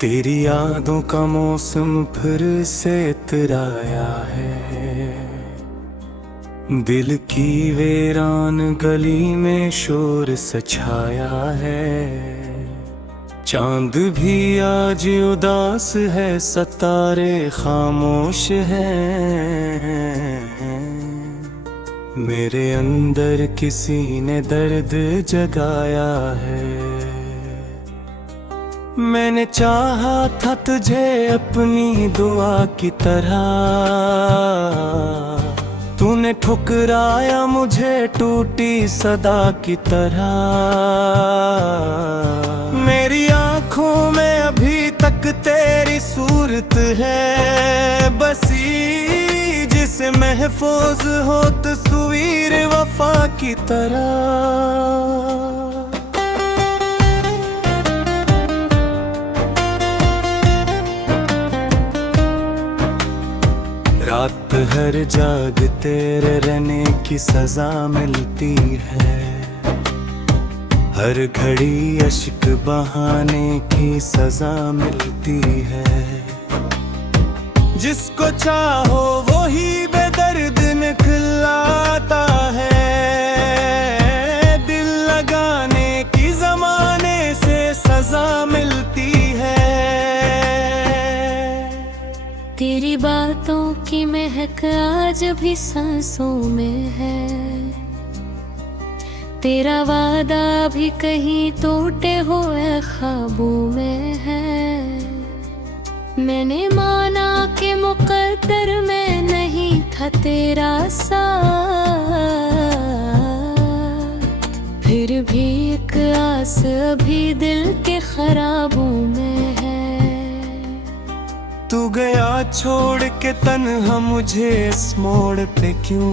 तेरी यादों का मौसम फिर से इतराया है। दिल की वीरान गली में शोर सछाया है। चांद भी आज उदास है, सितारे खामोश हैं। मेरे अंदर किसी ने दर्द जगाया है। मैंने चाहा था तुझे अपनी दुआ की तरह, तूने ठुकराया मुझे टूटी सदा की तरह। मेरी आँखों में अभी तक तेरी सूरत है बसी, जिसे महफूज हो तस्वीर वफा की तरह। रात हर जाग तेरे रहने की सजा मिलती है। हर घड़ी अश्क बहाने की सजा मिलती है। जिसको चाहो वो ही बेदर्द निकलाता है। दिल लगाने की जमाने से सजा मिलती है। तेरी बातों की महक आज भी सांसों में है। तेरा वादा भी कहीं टूटे हुए ख्वाबों में है। मैंने माना कि मुकद्दर में नहीं था तेरा साथ, फिर भी एक आस अभी दिल के खराबों में है। तू गया छोड़ के तन्हा मुझे इस मोड़ पे क्यों।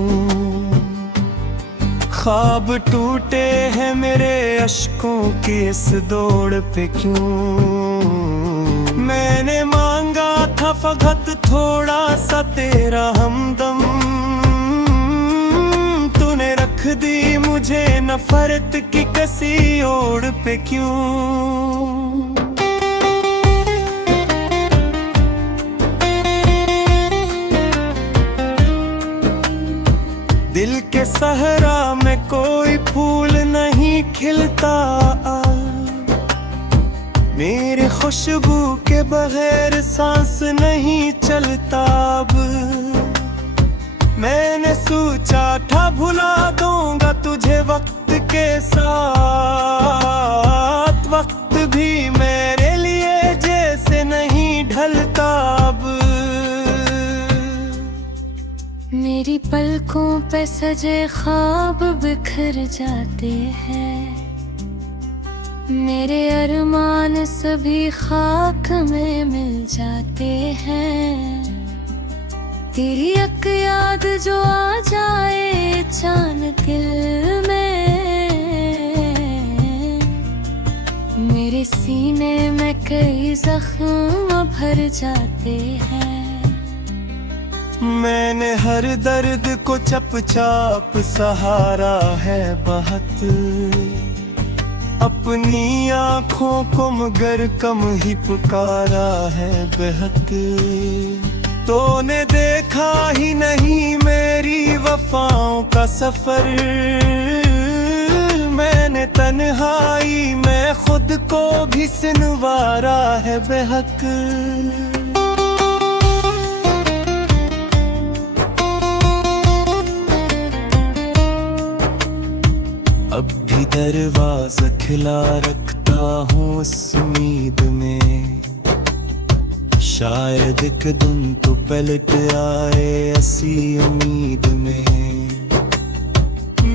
ख्वाब टूटे हैं मेरे अश्कों की इस दौड़ पे क्यों। मैंने मांगा था फकत थोड़ा सा तेरा हमदम, तूने रख दी मुझे नफरत की कसी ओर पे क्यों। दिल के सहरा में कोई फूल नहीं खिलता। मेरे खुशबू के बगैर सांस नहीं चलता अब। मैंने सोचा था भुला दूंगा तुझे वक्त के साथ, वक्त भी मेरे लिए जैसे नहीं ढलता अब। मेरी पलकों पे सजे ख्वाब बिखर जाते हैं। मेरे अरमान सभी खाक में मिल जाते हैं। तेरी एक याद जो आ जाए अचानक दिल में, मेरे सीने में कई जख्म भर जाते हैं। मैंने हर दर्द को चपचाप सहारा है बहुत, अपनी आँखों को मगर कम ही पुकारा है बेहद। तूने देखा ही नहीं मेरी वफाओं का सफर। मैंने तन्हाई में खुद को भी सिनवारा है बेहक। अब भी दरवाज़ा खिला रखता हूँ उस उम्मीद में, शायद एक दिन तो पलट आए ऐसी उम्मीद में।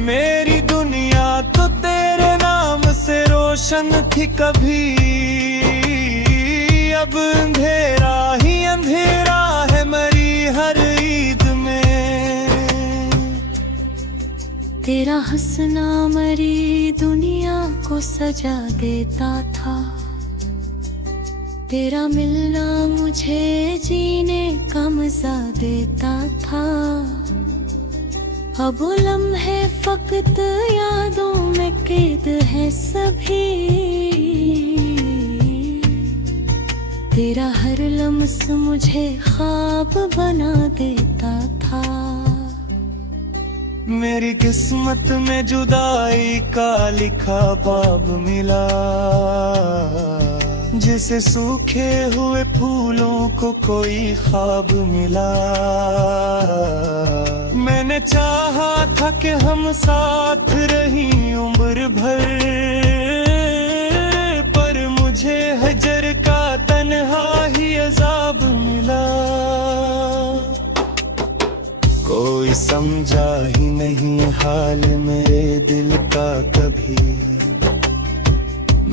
मेरी दुनिया तो तेरे नाम से रोशन थी कभी, अब अंधेरा ही अंधेरा है मरी हर ईद में। तेरा हंसना मरी दुनिया को सजा देता था। तेरा मिलना मुझे जीने का मजा देता था। अब वो लम्हे फकत यादों में कैद है सभी। तेरा हर लम्स मुझे ख्वाब बना देता था। मेरी किस्मत में जुदाई का लिखा बाब मिला, जिसे सूखे हुए फूलों को कोई ख्वाब मिला। मैंने चाहा था कि हम साथ रहीं उम्र भर, पर मुझे हजर का तन्हा ही अज़ाब मिला। कोई समझा ही नहीं हाल मेरे दिल का कभी,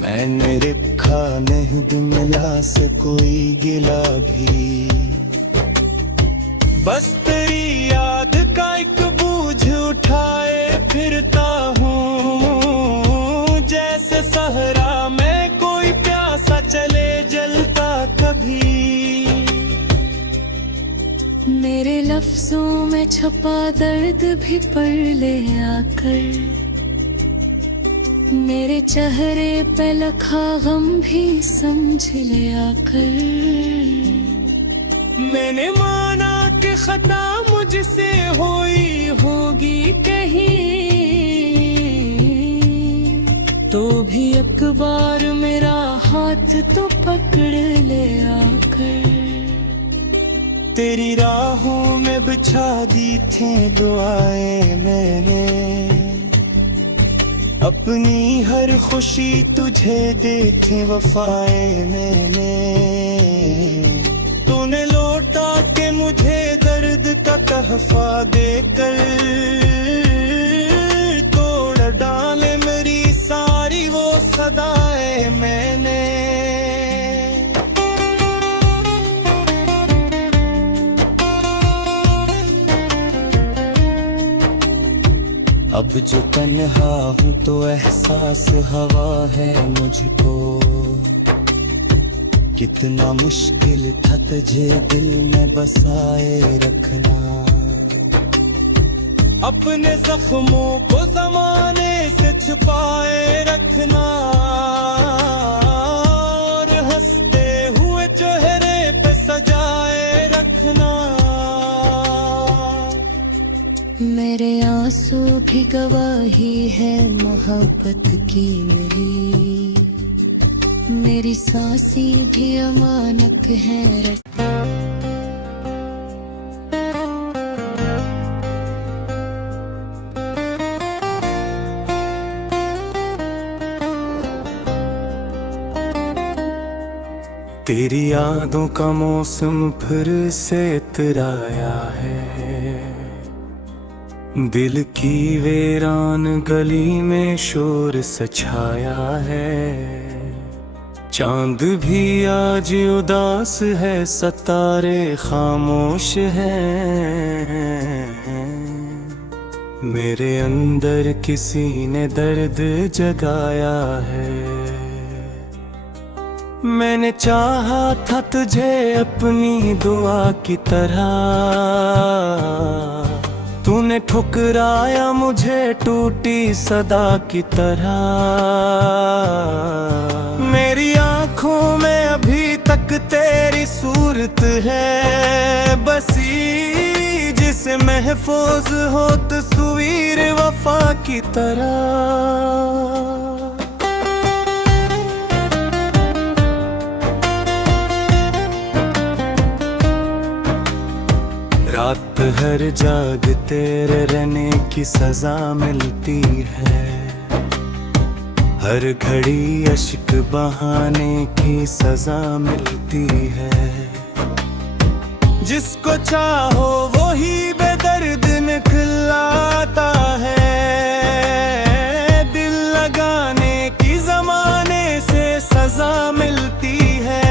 मैंने रखा नहीं दिल मिला से कोई गिला भी। बस तेरी याद का एक बोझ उठाए फिरता हूँ, जैसे सहरा में कोई प्यासा चले जलता कभी। मेरे लफ्जों में छपा दर्द भी पढ़ ले आकर, मेरे चेहरे पे लखा गम भी समझ ले आकर। मैंने माना कि खता मुझसे हुई होगी कहीं, तो भी एक बार मेरा हाथ तो पकड़ ले आकर। तेरी राहों में बिछा दी थी दुआएं मैंने, अपनी हर खुशी तुझे दी थी वफाएं मैंने। तूने लौटा के मुझे दर्द का तहफा देकर, तोड़ डाले मेरी सारी वो सदाएं मैंने। अब जो तन्हा हूँ तो एहसास हवा है मुझको, कितना मुश्किल था तुझे दिल में बसाए रखना। अपने जख्मों को जमाने से छुपाए रखना, और हंसते हुए चेहरे पे सजाए रखना। मेरे आंसू भी गवाही है मोहब्बत की मेरी सांसें भी अमानत है। तेरी यादों का मौसम फिर से इतराया है, दिल की वीरान गली में शोर सछाया है। चांद भी आज उदास है, सितारे खामोश हैं। मेरे अंदर किसी ने दर्द जगाया है। मैंने चाहा था तुझे अपनी दुआ की तरह, तूने ठुकराया मुझे टूटी सदा की तरह। मेरी आंखों में अभी तक तेरी सूरत है बसी, जिसे महफूज हो तस्वीर वफा की तरह। रात हर जाग तेरे रहने की सजा मिलती है, हर घड़ी अश्क बहाने की सजा मिलती है। जिसको चाहो वो ही बेदर्द निकलाता है, दिल लगाने की जमाने से सजा मिलती है।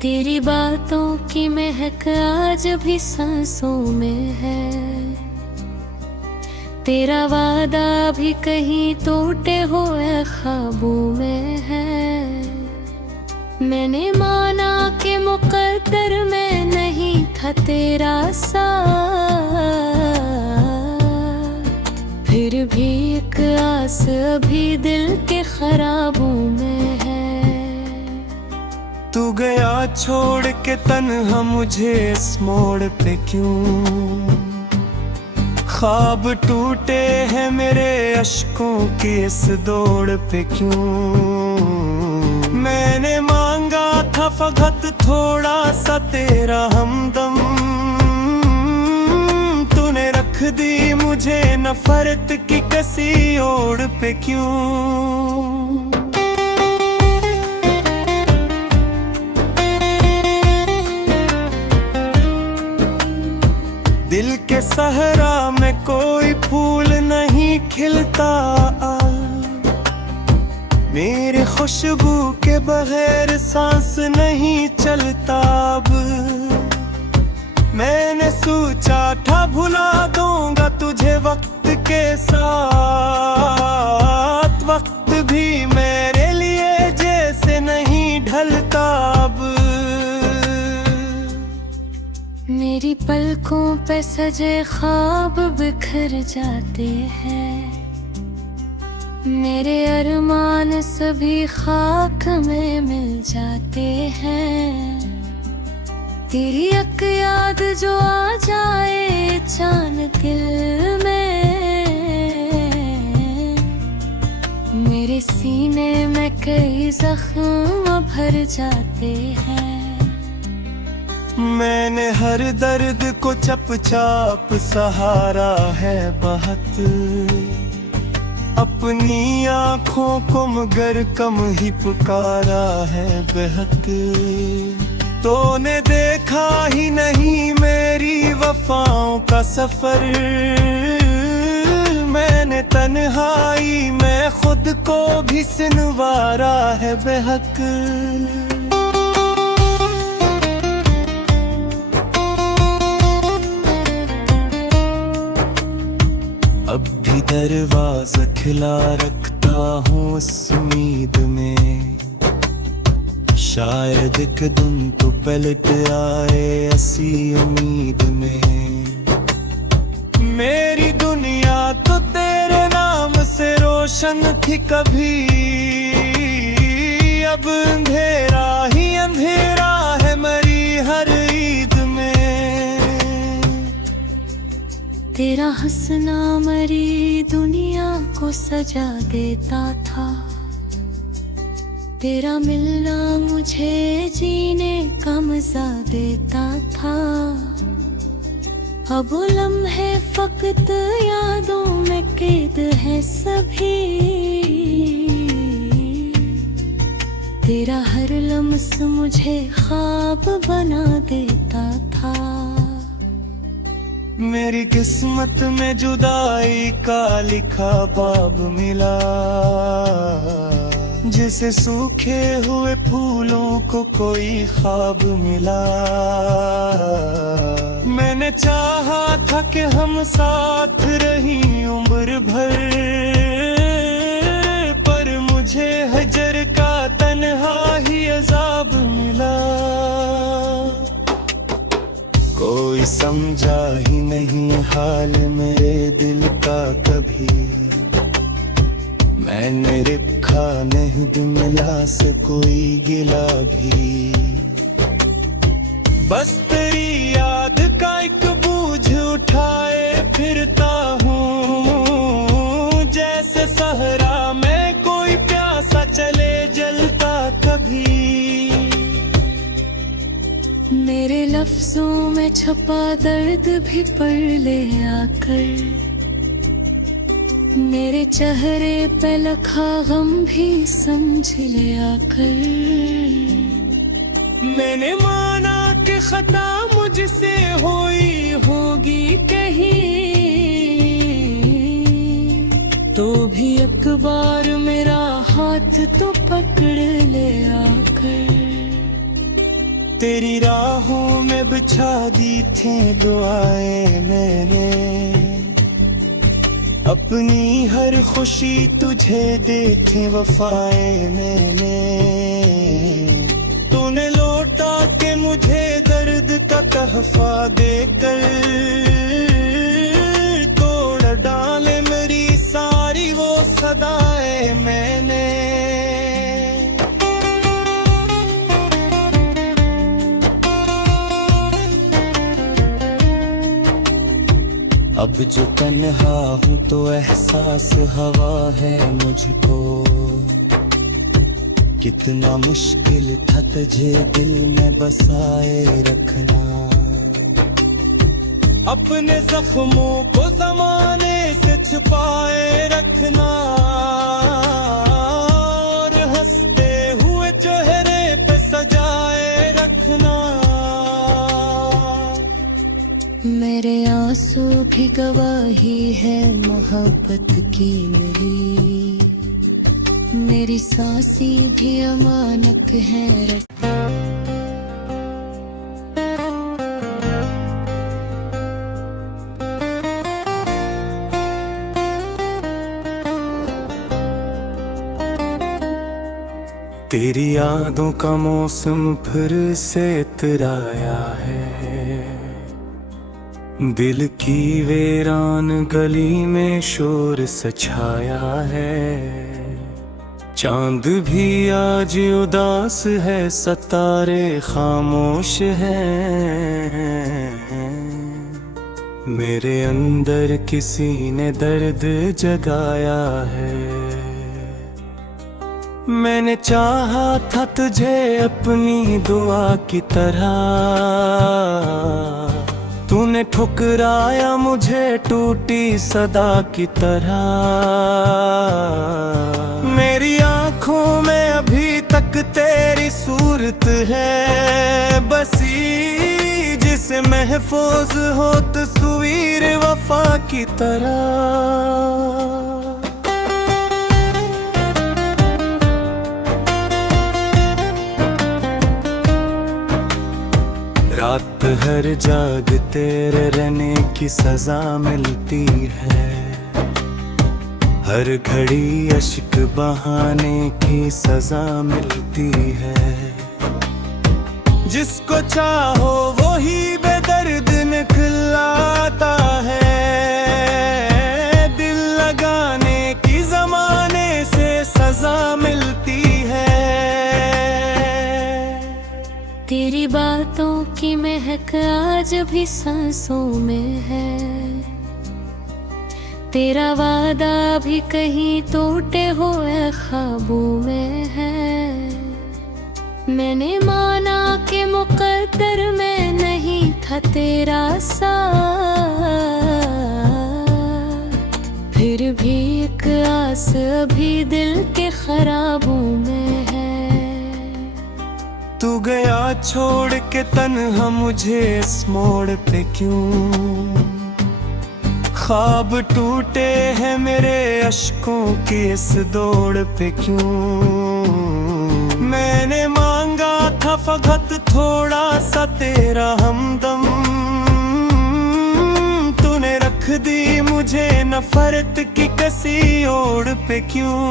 तेरी बातों की महक आज भी सांसों में है, तेरा वादा भी कहीं टूटे हुए ख्वाबों में है। मैंने माना कि मुकद्दर में नहीं था तेरा साथ, फिर भी एक आस अभी दिल के ख्वाबों में है। तू गया छोड़ के तन्हा मुझे इस मोड़ पे क्यों? ख्वाब टूटे हैं मेरे अश्कों की इस दौड़ पे क्यों? मैंने मांगा था फकत थोड़ा सा तेरा हमदम, तूने रख दी मुझे नफरत की कसी ओड़ पे क्यों? दिल के सहरा में कोई फूल नहीं खिलता, मेरे खुशबू के बगैर सांस नहीं चलता अब। मैंने सोचा था भुला दूंगा तुझे वक्त के साथ, वक्त भी मेरे लिए जैसे नहीं ढलता अब। मेरी पलकों पे सजे ख्वाब बिखर जाते हैं, मेरे अरमान सभी खाक में मिल जाते हैं। तेरी एक याद जो आ जाए अचानक दिल में, मेरे सीने में कई जख्म भर जाते हैं। मैंने हर दर्द को चपचाप सहारा है बहुत, अपनी आँखों को मगर कम ही पुकारा है बेहद। तूने देखा ही नहीं मेरी वफाओं का सफर, मैंने तन्हाई में खुद को भी सिनवारा है बेहक। अब भी दरवाज़ा खुला रखता हूँ उस उम्मीद में, शायद एक दिन तो पलट आए ऐसी उम्मीद में। मेरी दुनिया तो तेरे नाम से रोशन थी कभी, अब अंधेरा ही अंधेरा है मरी हर ईद में। तेरा हंसना मरी दुनिया को सजा देता था, तेरा मिलना मुझे जीने का मजा देता था। अब वो लम्हे फकत यादों में कैद है सभी, तेरा हर लम्स मुझे ख्वाब बना देता था। मेरी किस्मत में जुदाई का लिखा बाब मिला, जिसे सूखे हुए फूलों को कोई ख्वाब मिला। मैंने चाहा था कि हम साथ रही उम्र भर, पर मुझे हजर का तन्हा ही अजाब मिला। कोई समझा ही नहीं हाल मेरे दिल का कभी, मैंने रखा नहीं मिला से कोई गिला भी। बस तेरी याद का एक बोझ उठाए फिरता हूँ, जैसे सहरा में कोई प्यासा चले जलता कभी। मेरे लफ्जों में छपा दर्द भी पढ़ ले आकर, मेरे चेहरे पे लखा गम भी समझ ले आकर। मैंने माना कि खता मुझसे हुई होगी कहीं, तो भी एक बार मेरा हाथ तो पकड़ ले आकर। तेरी राहों में बिछा दी थी दुआएं मैंने, अपनी हर खुशी तुझे दी थी वफाएं मैंने। तूने लौटा के मुझे दर्द का तहफा देकर, तोड़ डाले मेरी सारी वो सदाएं मैंने। अब जो तन्हा हूँ तो एहसास हवा है मुझको। कितना मुश्किल था तुझे दिल में बसाए रखना, अपने जख्मों को जमाने से छुपाए रखना, और हंसते हुए चेहरे पे सजाए रखना। मेरे आंसू भी गवाही है मोहब्बत की मेरी सांसें भी अमानत है। तेरी यादों का मौसम फिर से इतराया है, दिल की वीरान गली में शोर सछाया है। चांद भी आज उदास है, सितारे खामोश हैं। मेरे अंदर किसी ने दर्द जगाया है। मैंने चाहा था तुझे अपनी दुआ की तरह, तूने ठुकराया मुझे टूटी सदा की तरह। मेरी आंखों में अभी तक तेरी सूरत है बसी, जिसे महफूज हो तस्वीर वफा की तरह। रात हर जागते रहने की सजा मिलती है, हर घड़ी अश्क बहाने की सजा मिलती है। जिसको चाहो वो ही बेदर्द निकलाता है, दिल लगाने की जमाने से सजा मिलती है। तेरी बातों की महक आज भी सांसों में है, तेरा वादा भी कहीं टूटे हुए ख्वाबों में है। मैंने माना कि मुकद्दर में नहीं था तेरा साथ, फिर भी एक आस अभी दिल के खराबों में है। तू गया छोड़ के तन्हा मुझे इस मोड़ पे क्यों, ख्वाब टूटे हैं मेरे अश्कों की इस दौड़ पे क्यों। मैंने मांगा था फकत थोड़ा सा तेरा हमदम, तूने रख दी मुझे नफरत की कसी ओड़ पे क्यों।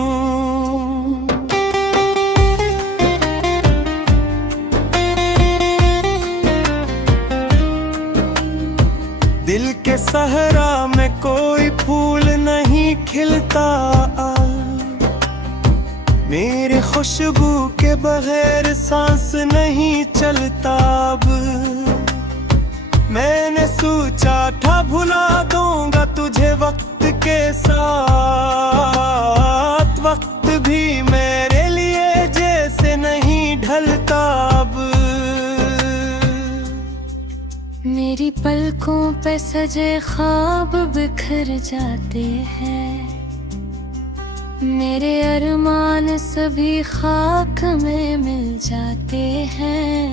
दिल के सहरा में कोई फूल नहीं खिलता, मेरी खुशबू के बगैर सांस नहीं चलता अब। मैंने सोचा था भुला दूंगा तुझे वक्त के साथ, वक्त भी मेरे लिए जैसे नहीं ढलता अब। मेरी पलकों पे सजे ख्वाब बिखर जाते हैं, मेरे अरमान सभी खाक में मिल जाते हैं।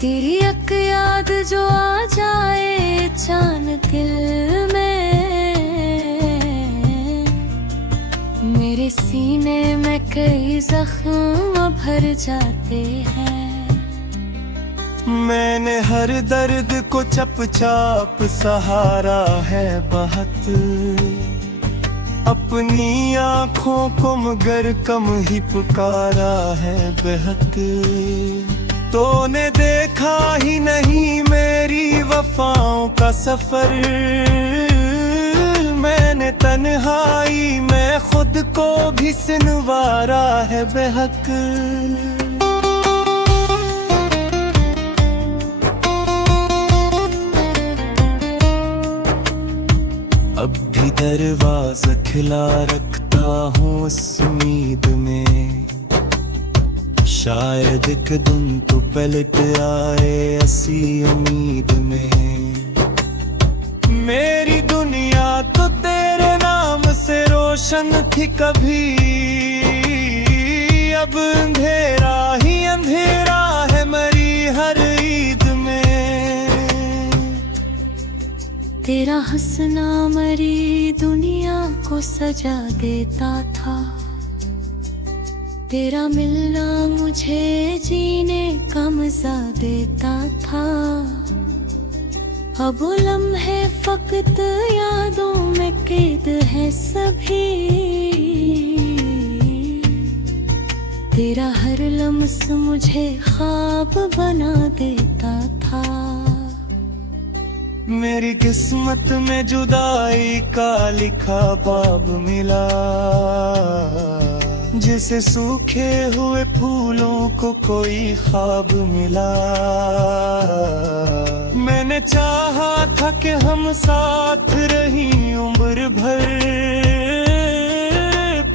तेरी एक याद जो आ जाए अचानक दिल में, मेरे सीने में कई जख्म भर जाते हैं। मैंने हर दर्द को चपचाप सहारा है बहुत, अपनी आँखों को मगर कम ही पुकारा है बेहद। तूने देखा ही नहीं मेरी वफाओं का सफर, मैंने तन्हाई में खुद को भी सिनवारा है बेहक। खिला रखता हूँ उस उम्मीद में, शायद एक दिन तू पलट आए ऐसी उम्मीद में। मेरी दुनिया तो तेरे नाम से रोशन थी कभी, अब अंधेरा ही अंधेरा है मरी हर ईद में। तेरा हंसना मरी दुनिया को सजा देता था, तेरा मिलना मुझे जीने का मजा देता था। अब वो लम्हे फकत यादों में कैद है सभी, तेरा हर लम्स मुझे ख्वाब बना देता था। मेरी किस्मत में जुदाई का लिखा बाब मिला, जिसे सूखे हुए फूलों को कोई ख्वाब मिला। मैंने चाहा था कि हम साथ रही उम्र भर,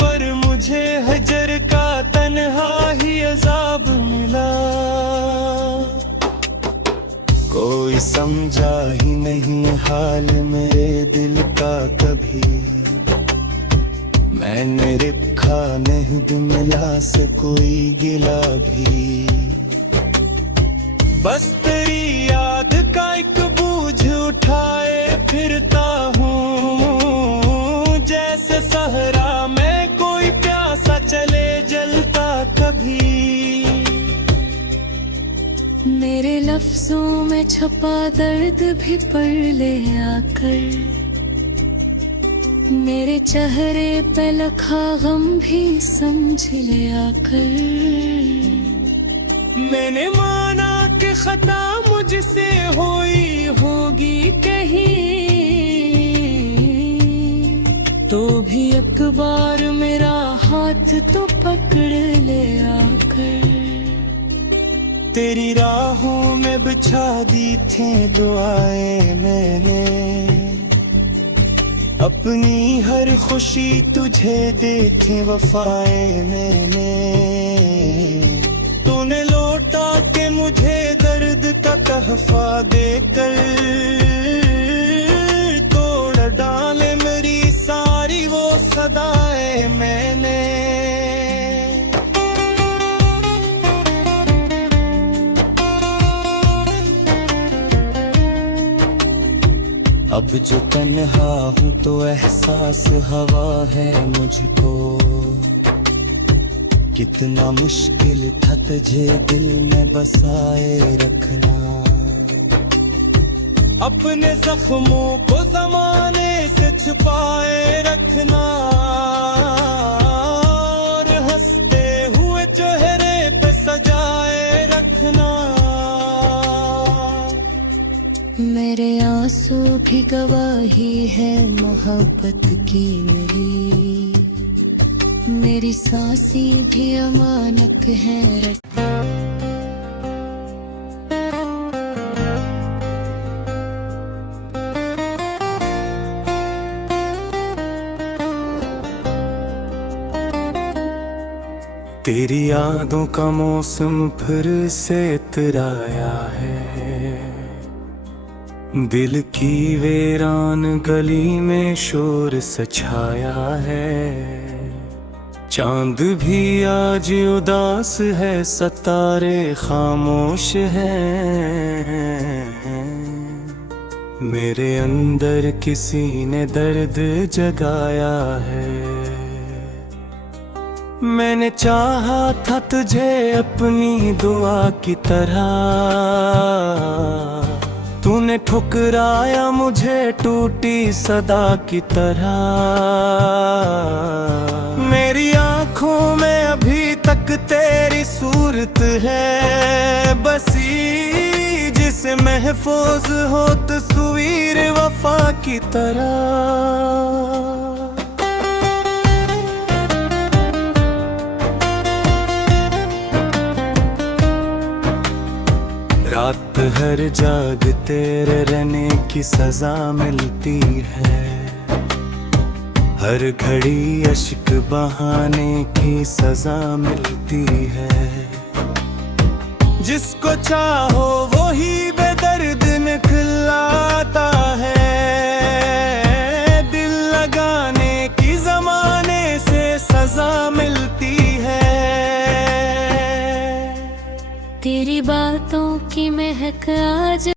पर मुझे हजर का तन्हा ही अजाब मिला। कोई समझा ही नहीं हाल मेरे दिल का कभी, मैंने रखा नहीं मिला से कोई गिला भी। बस तेरी याद का एक बोझ उठाए फिरता हूँ, जैसे सहरा में कोई प्यासा चले जलता कभी। मेरे लफ्जों में छपा दर्द भी पढ़ ले आकर, मेरे चेहरे पे लखा गम भी समझ ले आकर। मैंने माना कि खता मुझसे हुई होगी कहीं, तो भी एक बार मेरा हाथ तो पकड़ ले आकर। तेरी राहों में बिछा दी थी दुआएं मैंने, अपनी हर खुशी तुझे दे थी वफाएं मैंने। तूने लौटा के मुझे दर्द का तहफा देकर, तोड़ डाले मेरी सारी वो सदाएं मैंने। अब जो तन्हा हूँ तो एहसास हवा है मुझको, कितना मुश्किल था तुझे दिल में बसाए रखना। अपने जख्मों को जमाने से छुपाए रखना, और हंसते हुए चेहरे पे सजाए रखना। मेरे आंसू भी गवाही है मोहब्बत की मेरी सांसें भी अमानत है। तेरी यादों का मौसम फिर से इतराया है, दिल की वीरान गली में शोर सछाया है। चांद भी आज उदास है, सितारे खामोश हैं। मेरे अंदर किसी ने दर्द जगाया है। मैंने चाहा था तुझे अपनी दुआ की तरह, तूने ठुकराया मुझे टूटी सदा की तरह। मेरी आंखों में अभी तक तेरी सूरत है बसी, जिसे महफूज हो तस्वीर वफा की तरह। रात हर जाग तेरे रहने की सजा मिलती है, हर घड़ी अश्क बहाने की सजा मिलती है। जिसको चाहो वो ही बेदर्द निकलाता है। दिल लगाने की जमाने से सजा मिलती है। तेरी बातों की महक आज